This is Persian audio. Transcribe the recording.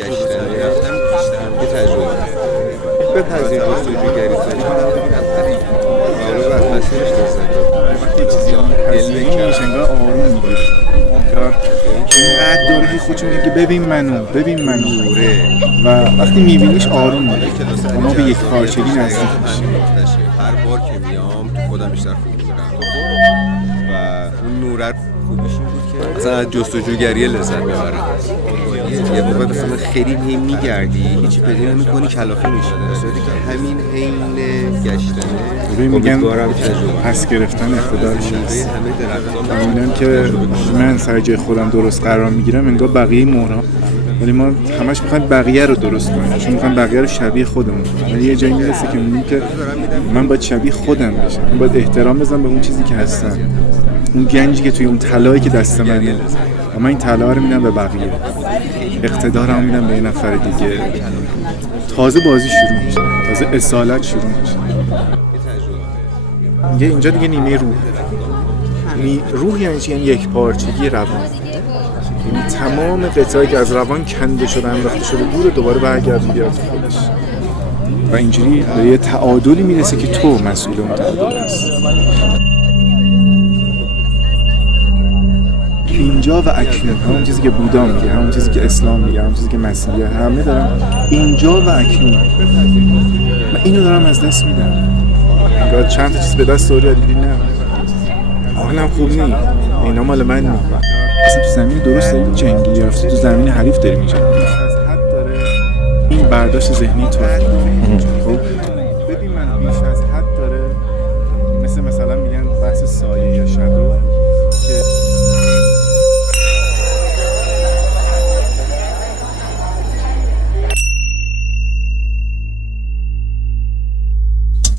گشتن یه تجربه بپذیر جستجوگری کنی آره و از مسیرش دست وقتی چیزی پذیری میشه انگار آروم میگیری اینقدر داره خودشون میگه که ببین منو و وقتی میبینیش آروم میگیری و ما به یک پارچگی نزدیک میشیم. هر بار که میام تو خودم بیشتر خوب میگیرم و اون نورت خوبیش این بود که مثلا از جستجوگری لذت میبرم. یه موقع مثلا خیلی هم میگردی هیچی پیدا نمی‌کنی کلافه میشه در صورتی که همین عین گشتنه میگن پس گرفتن خدا رو شناسی. میگن که من سر جای خودم درست قرار میگیرم انگار بقیه مهرها، ولی ما همش میخوایم بقیه رو درست کنیم چون میخوایم بقیه رو شبیه خودمون کنیم. ولی یه جایی میرسه که میگیم که من باید شبیه خودم بشم، من باید احترام بذارم به اون چیزی که هستم، اون گنجی که توی اون طلایی که دست منه و من این طلا رو میدم به بقیه، اقتدارم میدم به یه نفر دیگه. تازه بازی شروع میشه، تازه اصالت شروع میشه. میگه اینجا دیگه نیمه روح یعنی چی؟ یعنی یک پارچگی روان، یعنی تمام قطعه‌ای که از روان کنده شده انداخته شده دور دوباره برگرد میگیره تو خودش و اینجوری به یه تعادلی میرسه که تو مسئول اون تعادل هست. اینجا و اکنون، همون چیزی که بودا میگه، همون چیزی که اسلام میگه، همون چیزی که مسیحیه، همه دارن اینجا و اکنون. من اینو دارم از دست میدم. انگار چند تا چیز به دست آوردی دیدی نه حالم خوب نیست، اینا مال من نیست. اصلا تو زمین درست داری جنگی رفتی، تو زمین حریف داری میجنگی. این برداشت ذهنی تو